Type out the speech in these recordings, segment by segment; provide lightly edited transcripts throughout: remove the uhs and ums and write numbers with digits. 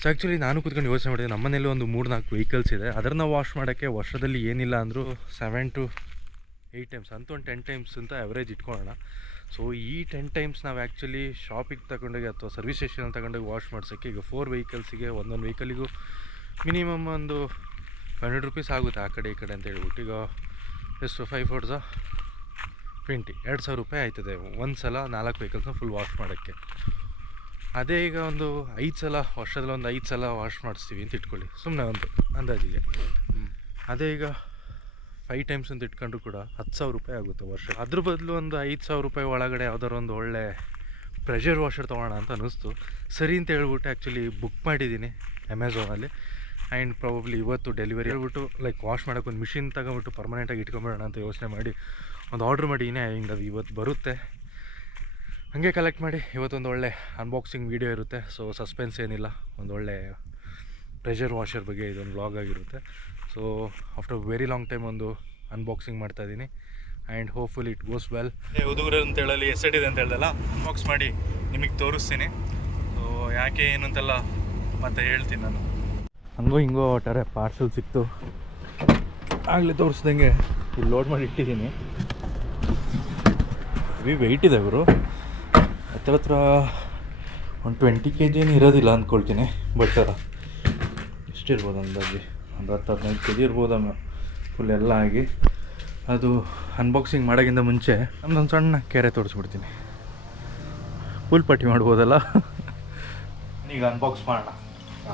So actually ನಾನು ಕೂತ್ಕೊಂಡು ಯೋಚನೆ ಮಾಡಿದೆ, ನಮ್ಮನೇಲಿ ಒಂದು 3-4 ವೆಹಿಕಲ್ಸ್ ಇದೆ. ಅದನ್ನು ವಾಶ್ ಮಾಡೋಕ್ಕೆ ವರ್ಷದಲ್ಲಿ ಏನಿಲ್ಲ ಅಂದರೂ 7 to 8 ಟೈಮ್ಸ್ ಅಂತೂ ಒಂದು 10 ಟೈಮ್ಸ್ ಅಂತ ಆ್ಯಾವ್ರೇಜ್ ಇಟ್ಕೊಳ್ಳೋಣ. ಸೊ ಈ 10 ಟೈಮ್ಸ್ ನಾವು ಆ್ಯಕ್ಚುಲಿ ಶಾಪಿಗೆ ತಗೊಂಡೋಗಿ ಅಥವಾ ಸರ್ವಿಸ್ ಸ್ಟೇಷನಲ್ಲಿ ತಗೊಂಡೋಗಿ ವಾಶ್ ಮಾಡ್ಸೋಕ್ಕೆ ಈಗ 4 ವೆಹಿಕಲ್ಸಿಗೆ ಒಂದೊಂದು ವೆಹಿಕಲಿಗೂ ಮಿನಿಮಮ್ ಒಂದು 100 ರೂಪೀಸ್ ಆಗುತ್ತೆ ಆ ಕಡೆ ಈ ಕಡೆ ಅಂತ ಹೇಳ್ಬಿಟ್ಟು. ಈಗ ಎಷ್ಟು 5 4 20 2,000 ರೂಪಾಯಿ ಆಯ್ತದೆ ಒಂದು ಸಲ 4 ವೆಹಿಕಲ್ಸ್ನ ಫುಲ್ ವಾಶ್ ಮಾಡೋಕ್ಕೆ. ಅದೇ ಈಗ ಒಂದು 5 ಸಲ ವರ್ಷದಲ್ಲಿ ಒಂದು 5 ಸಲ ವಾಶ್ ಮಾಡಿಸ್ತೀವಿ ಅಂತ ಇಟ್ಕೊಳ್ಳಿ, ಸುಮ್ಮನೆ ಒಂದು ಅಂದಾಜಿಗೆ. ಅದೇ ಈಗ 5 ಟೈಮ್ಸ್ ಅಂತ ಇಟ್ಕೊಂಡ್ರು ಕೂಡ 10,000 ರೂಪಾಯಿ ಆಗುತ್ತೆ ವರ್ಷ. ಅದ್ರ ಬದಲು ಒಂದು 5,000 ರೂಪಾಯಿ ಒಳಗಡೆ ಯಾವ್ದಾರು ಒಂದು ಒಳ್ಳೆ ಪ್ರೆಷರ್ ವಾಷರ್ ತೊಗೊಳ್ಳೋಣ ಅಂತ ಅನ್ನಿಸ್ತು. ಸರಿ ಅಂತ ಹೇಳ್ಬಿಟ್ಟು ಆ್ಯಕ್ಚುಲಿ ಬುಕ್ ಮಾಡಿದ್ದೀನಿ ಅಮೆಝಾನಲ್ಲಿ. ಆ್ಯಂಡ್ ಪ್ರಾಬಬ್ಲಿ ಇವತ್ತು ಡೆಲಿವರಿ ಹೇಳ್ಬಿಟ್ಟು ಲೈಕ್ ವಾಶ್ ಮಾಡೋಕ್ಕೆ ಒಂದು ಮಿಷಿನ್ ತಗೊಂಬಿಟ್ಟು ಪರ್ಮನೆಂಟಾಗಿ ಇಟ್ಕೊಂಬಿಡೋಣ ಅಂತ ಯೋಚನೆ ಮಾಡಿ ಒಂದು ಆರ್ಡ್ರ್ ಮಾಡಿನೇ. ಹಿಂಗೆ ಅದು ಇವತ್ತು ಬರುತ್ತೆ. ಹಾಗೆ ಕಲೆಕ್ಟ್ ಮಾಡಿ ಇವತ್ತೊಂದು ಒಳ್ಳೆ ಅನ್ಬಾಕ್ಸಿಂಗ್ ವೀಡಿಯೋ ಇರುತ್ತೆ. ಸೊ ಸಸ್ಪೆನ್ಸ್ ಏನಿಲ್ಲ, ಒಂದು ಒಳ್ಳೆ ಪ್ರೆಷರ್ ವಾಷರ್ ಬಗ್ಗೆ ಇದೊಂದು ವ್ಲಾಗ್ ಆಗಿರುತ್ತೆ. So after very long time ಒಂದು ಅನ್ಬಾಕ್ಸಿಂಗ್ ಮಾಡ್ತಾಯಿದ್ದೀನಿ and hopefully it goes well. ಹುಡುಗರು ಅಂತ ಹೇಳಲಿ ಎಸೆಟ್ಟಿದೆ ಅಂತ ಹೇಳ್ದಲ್ಲ, ಅನ್ಬಾಕ್ಸ್ ಮಾಡಿ ನಿಮಗೆ ತೋರಿಸ್ತೀನಿ. ಸೊ ಯಾಕೆ ಏನು ಅಂತೆಲ್ಲ ಮತ್ತೆ ಹೇಳ್ತೀನಿ ನಾನು. ಹಂಗೋ ಹಿಂಗೋ ಒಟ್ಟಾರೆ ಪಾರ್ಸಲ್ ಸಿಕ್ತು. ಆಗಲೇ ತೋರಿಸ್ದಂಗೆ ಇಲ್ಲಿ ಲೋಡ್ ಮಾಡಿ ಇಟ್ಟಿದ್ದೀನಿ. ಹೆವಿ ವೆಯ್ಟ್ ಇದೆ ಇವರು, ಹತ್ರ ಒಂದು 20 kg ಏನು ಇರೋದಿಲ್ಲ ಅಂದ್ಕೊಳ್ತೀನಿ. ಬಟ್ ಎಷ್ಟಿರ್ಬೋದು ಅಂದಾಜು ಒಂದು 10-15 kg ಇರ್ಬೋದಮ್ಮ ಫುಲ್ ಎಲ್ಲ ಆಗಿ. ಅದು ಅನ್ಬಾಕ್ಸಿಂಗ್ ಮಾಡೋಕ್ಕಿಂತ ಮುಂಚೆ ನಮ್ಮದೊಂದು ಸಣ್ಣ ಕೆರೆ ತೋರಿಸ್ಬಿಡ್ತೀನಿ. ಫುಲ್ ಪಟ್ಟಿ ಮಾಡ್ಬೋದಲ್ಲ. ಈಗ ಅನ್ಬಾಕ್ಸ್ ಮಾಡೋಣ.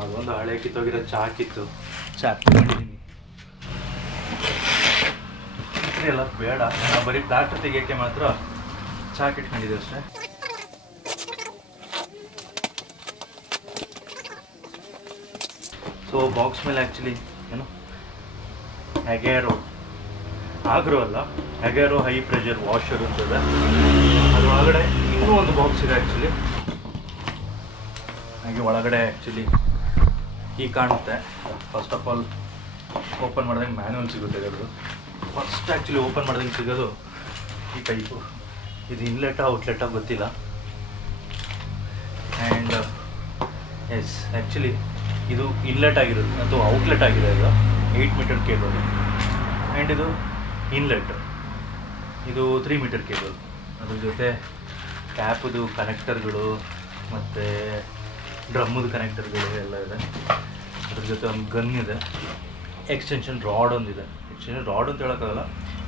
ಅದೊಂದು ಹಳೆ ಕಿತ್ತೋಗಿರೋ ಚಾಕಿತ್ತು, ಚಾಕ್ ಮಾಡಿದ್ದೀನಿ. ಎಲ್ಲ ಬೇಡ, ನಾವು ಬರೀ ಡಾಕ್ಟರ್ ತೆಗಿಯೋಕ್ಕೆ ಮಾತ್ರ ಚಾಕ್ ಇಟ್ಕೊಂಡಿದ್ದೀವಿ ಅಷ್ಟೇ. ಸೊ ಬಾಕ್ಸ್ ಮೇಲೆ ಆ್ಯಕ್ಚುಲಿ ಏನು ಅಗ್ಯಾರೋ ಆಗ್ರೋ ಅಲ್ಲ, ಅಗ್ಯಾರೋ ಹೈ ಪ್ರೆಷರ್ ವಾಷರ್ ಅಂತದೆ. ಅದ್ರ ಒಳಗಡೆ ಇನ್ನೂ ಒಂದು ಬಾಕ್ಸ್ ಇದೆ ಆ್ಯಕ್ಚುಲಿ. ಹಾಗೆ ಒಳಗಡೆ ಆ್ಯಕ್ಚುಲಿ ಈ ಕಾಣುತ್ತೆ. ಫಸ್ಟ್ ಆಫ್ ಆಲ್ ಓಪನ್ ಮಾಡ್ದಂಗೆ ಮ್ಯಾನ್ಯಲ್ ಸಿಗುತ್ತೆ ಇದ್ರದ್ದು. ಫಸ್ಟ್ ಆ್ಯಕ್ಚುಲಿ ಓಪನ್ ಮಾಡ್ದಂಗೆ ಸಿಗೋದು ಈ ಟೈಪು. ಇದು ಇನ್ಲೆಟಾ ಔಟ್ಲೆಟಾ ಗೊತ್ತಿಲ್ಲ. ಆ್ಯಂಡ್ ಎಸ್ ಆ್ಯಕ್ಚುಲಿ ಇದು ಇನ್ಲೆಟ್ ಆಗಿರುತ್ತೆ ಅಥವಾ ಔಟ್ಲೆಟ್ ಆಗಿದೆ. ಇದು 8 ಮೀಟರ್ ಕೇಬಲ್. ಆ್ಯಂಡ್ ಇದು ಇನ್ಲೆಟ್, ಇದು 3 ಮೀಟರ್ ಕೇಬಲ್. ಅದ್ರ ಜೊತೆ ಕ್ಯಾಪದು ಕನೆಕ್ಟರ್ಗಳು ಮತ್ತು ಡ್ರಮ್ಮದು ಕನೆಕ್ಟರ್ಗಳು ಎಲ್ಲ ಇದೆ. ಅದ್ರ ಜೊತೆ ಒಂದು ಗನ್ ಇದೆ, ಎಕ್ಸ್ಟೆನ್ಷನ್ ರಾಡ್ ಒಂದಿದೆ. ಎಕ್ಸ್ಟೆನ್ಷನ್ ರಾಡ್ ಅಂತ ಹೇಳೋಕ್ಕಾಗಲ್ಲ,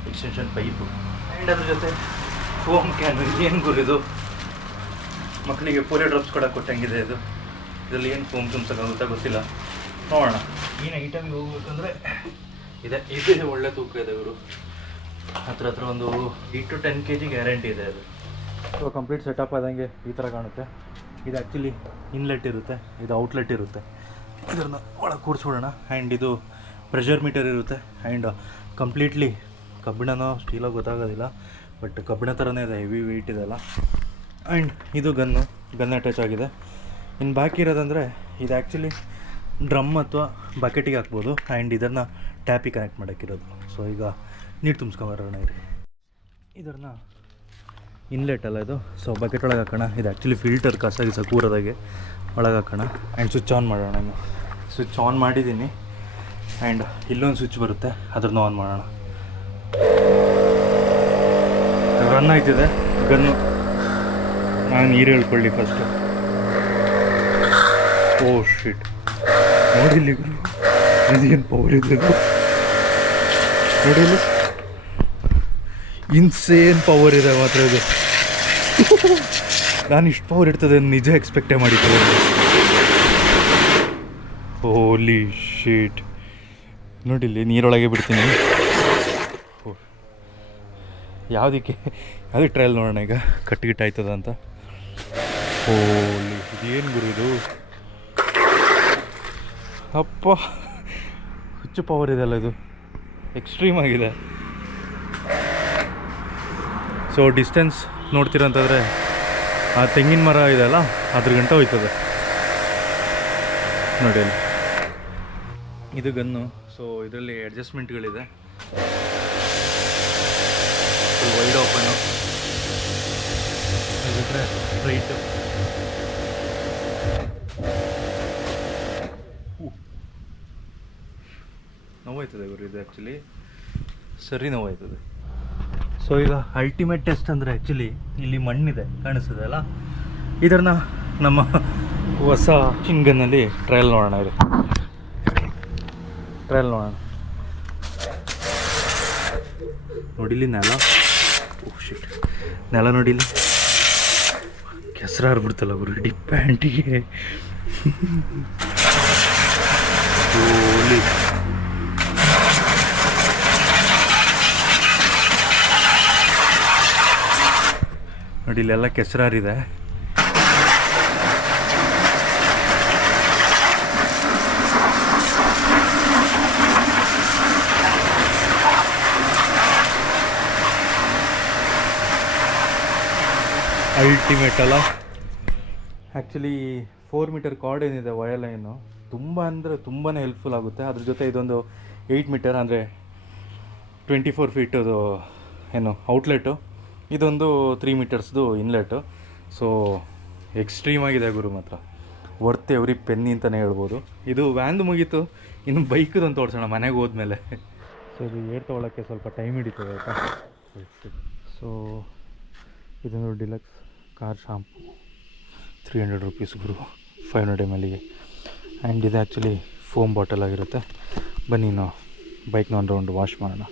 ಎಕ್ಸ್ಟೆನ್ಷನ್ ಪೈಪು. ಆ್ಯಂಡ್ ಅದ್ರ ಜೊತೆ ಫೋಮ್ ಕ್ಯಾನ್. ಏನು ಗುರಿದು ಮಕ್ಕಳಿಗೆ ಪೋಲಿಯೋ ಡ್ರಾಪ್ಸ್ ಕೂಡ ಕೊಟ್ಟಂಗಿದೆ. ಇದರಲ್ಲಿ ಏನು ಫೋಮ್ ತುಂಬಿಸೋಕ್ಕಾಗುತ್ತಾ ಗೊತ್ತಿಲ್ಲ, ನೋಡೋಣ. ಏನು ಐಟಮ್ಗೆ ಹೋಗ್ಬೇಕಂದ್ರೆ ಇದೆ ಒಳ್ಳೆ ತೂಕ ಇದೆ. ಇವರು ಹತ್ರ ಒಂದು 8 to 10 kg ಗ್ಯಾರಂಟಿ ಇದೆ ಅದು. ಸೊ ಕಂಪ್ಲೀಟ್ ಸೆಟಪ್ ಆದಂಗೆ ಈ ಥರ ಕಾಣುತ್ತೆ. ಇದು ಆ್ಯಕ್ಚುಲಿ ಇನ್ಲೆಟ್ ಇರುತ್ತೆ, ಇದು ಔಟ್ಲೆಟ್ ಇರುತ್ತೆ. ಇದನ್ನು ಒಳಗೆ ಕೂಡಿಸ್ಬಿಡೋಣ. ಆ್ಯಂಡ್ ಇದು ಪ್ರೆಷರ್ ಮೀಟರ್ ಇರುತ್ತೆ. ಆ್ಯಂಡ್ ಕಂಪ್ಲೀಟ್ಲಿ ಕಬ್ಬಿಣನೋ ಸ್ಟೀಲೋ ಗೊತ್ತಾಗೋದಿಲ್ಲ, ಬಟ್ ಕಬ್ಬಿಣ ಥರನೇ ಇದೆ, ಹೆವಿ ವೆಯ್ಟ್ ಇದೆಲ್ಲ. ಆ್ಯಂಡ್ ಇದು ಗನ್ ಅಟ್ಯಾಚ್ ಆಗಿದೆ. ಇನ್ನು ಬಾಕಿ ಇರೋದಂದರೆ ಇದು ಆ್ಯಕ್ಚುಲಿ ಡ್ರಮ್ ಅಥವಾ ಬಕೆಟಿಗೆ ಹಾಕ್ಬೋದು. ಆ್ಯಂಡ್ ಇದನ್ನು ಟ್ಯಾಪಿಗೆ ಕನೆಕ್ಟ್ ಮಾಡೋಕ್ಕಿರೋದು. ಸೊ ಈಗ ನೀರು ತುಂಬಿಸ್ಕೊಂಬರೋಣ ಇರಿ. ಇದನ್ನು ಇನ್ಲೆಟ್ ಅಲ್ಲ ಇದು. ಸೊ ಬಕೆಟ್ ಒಳಗೆ ಹಾಕೋಣ. ಇದು ಆ್ಯಕ್ಚುಲಿ ಫಿಲ್ಟರ್ ಕಸಾಗಿ ಕೂರೋದಾಗೆ ಒಳಗೆ ಹಾಕೋಣ. ಆ್ಯಂಡ್ ಸ್ವಿಚ್ ಆನ್ ಮಾಡೋಣ. ಇನ್ನು ಸ್ವಿಚ್ ಆನ್ ಮಾಡಿದ್ದೀನಿ. ಆ್ಯಂಡ್ ಇಲ್ಲೊಂದು ಸ್ವಿಚ್ ಬರುತ್ತೆ, ಅದನ್ನು ಆನ್ ಮಾಡೋಣ. ರನ್ ಆಯ್ತಿದೆ ಗನ್ನು. ನಾನು ನೀರು ಹೇಳ್ಕೊಳ್ಳಿ ಫಸ್ಟು. ಓ ಶಿಟ್, ನೋಡಿಲ್ಲಿ ಇದೇನು ಪವರ್ ಇದೆ ನೋಡಿಲ್ಲ. ಇನ್ಸೇನ್ ಪವರ್ ಇದೆ ಮಾತ್ರ ಇದು. ನಾನು ಇಷ್ಟು ಪವರ್ ಇರ್ತದೆ ನಿಜ ಎಕ್ಸ್ಪೆಕ್ಟೇ ಮಾಡಿದ್ದೆ. ಹೋಲಿ ಶಿಟ್, ನೋಡಿಲ್ಲಿ ನೀರೊಳಗೆ ಬಿಡ್ತೀನಿ. ಯಾವುದಕ್ಕೆ ಟ್ರಯಲ್ ನೋಡೋಣ ಈಗ. ಕಟ್ಟಿಗಿಟ್ಟು ಆಯ್ತದ ಅಂತ. ಹೋಲಿ ಇದೇನು ಗುರು ಇದು. ಅಪ್ಪ ಹುಚ್ಚು ಪವರ್ ಇದೆಲ್ಲ, ಇದು ಎಕ್ಸ್ಟ್ರೀಮ್ ಆಗಿದೆ. ಸೊ ಡಿಸ್ಟೆನ್ಸ್ ನೋಡ್ತೀರಂತಂದರೆ ಆ ತೆಂಗಿನ ಮರ ಇದೆಯಲ್ಲ ಅದ್ರ ಗಂಟೆ ಹೋಯ್ತದೆ ನೋಡಿ ಅಲ್ಲಿ. ಇದು ಗನ್ನು. ಸೊ ಇದರಲ್ಲಿ ಅಡ್ಜಸ್ಟ್ಮೆಂಟ್ಗಳಿದೆ. ವೈಡ್ ಓಪನ್ನು ಬಿಟ್ಟರೆ ಸ್ಟ್ರೈಟು. ನೋವಾಯ್ತದೆ ಗುರು ಇದು ಆ್ಯಕ್ಚುಲಿ ಸರಿ ನೋವಾಯ್ತದೆ. ಸೊ ಈಗ ಅಲ್ಟಿಮೇಟ್ ಟೆಸ್ಟ್ ಅಂದರೆ ಆ್ಯಕ್ಚುಲಿ ಇಲ್ಲಿ ಮಣ್ಣಿದೆ ಕಾಣಿಸ್ತದೆ ಅಲ್ಲ, ಇದನ್ನು ನಮ್ಮ ಹೊಸ ಚಿನ್ಗನ್ನಲ್ಲಿ ಟ್ರಯಲ್ ನೋಡೋಣ. ಇದು ಟ್ರಯಲ್ ನೋಡೋಣ. ನೋಡಿಲಿ ನೆಲ, ಶಿಟ್ ನೆಲ ನೋಡಿಲಿ ಕೆಸರು ಹರಿಬಿಡ್ತಲ್ಲ ಗುರು ಇಡೀ ಪ್ಯಾಂಟಿಗೆ. ನೋಡಿ ಇಲ್ಲೆಲ್ಲ ಕೆಸರಾರಿದೆ. ಅಲ್ಟಿಮೇಟ್ ಅಲ್ಲ. ಆ್ಯಕ್ಚುಲಿ 4 ಮೀಟರ್ ಕಾರ್ಡ್ ಏನಿದೆ ವಯರ್ ಲೈನು ತುಂಬ ಅಂದರೆ ತುಂಬಾ ಹೆಲ್ಪ್ಫುಲ್ ಆಗುತ್ತೆ. ಅದ್ರ ಜೊತೆ ಇದೊಂದು 8 ಮೀಟರ್ ಅಂದರೆ 24 ಫೀಟದು ಏನು ಔಟ್ಲೆಟು, ಇದೊಂದು 3 ಮೀಟರ್ಸ್ದು ಇನ್ಲೆಟು. ಸೊ ಎಕ್ಸ್ಟ್ರೀಮ್ ಆಗಿದೆ ಗುರು, ಮಾತ್ರ ವರ್ತ್ ಎವ್ರಿ ಪೆನ್ನಿ ಅಂತಲೇ ಹೇಳ್ಬೋದು. ಇದು ವ್ಯಾನ್ದು ಮುಗೀತು, ಇನ್ನು ಬೈಕದಂತ ತೋರಿಸೋಣ ಮನೆಗೆ ಹೋದ್ಮೇಲೆ. ಸೊ ಇದು ಏರ್ ತೊಗೊಳಕ್ಕೆ ಸ್ವಲ್ಪ ಟೈಮ್ ಹಿಡಿತದೆ ಆಯಿತಾ. ಸೊ ಇದೊಂದು deluxe car shampoo 300 rupees Guru, 500 ml. And ಇದು ಆ್ಯಕ್ಚುಲಿ ಫೋಮ್ ಬಾಟಲ್ ಆಗಿರುತ್ತೆ. ಬನ್ನಿ ನಾವು ಬೈಕ್ನ ಒಂದು ರೌಂಡ್ ವಾಶ್ ಮಾಡೋಣ.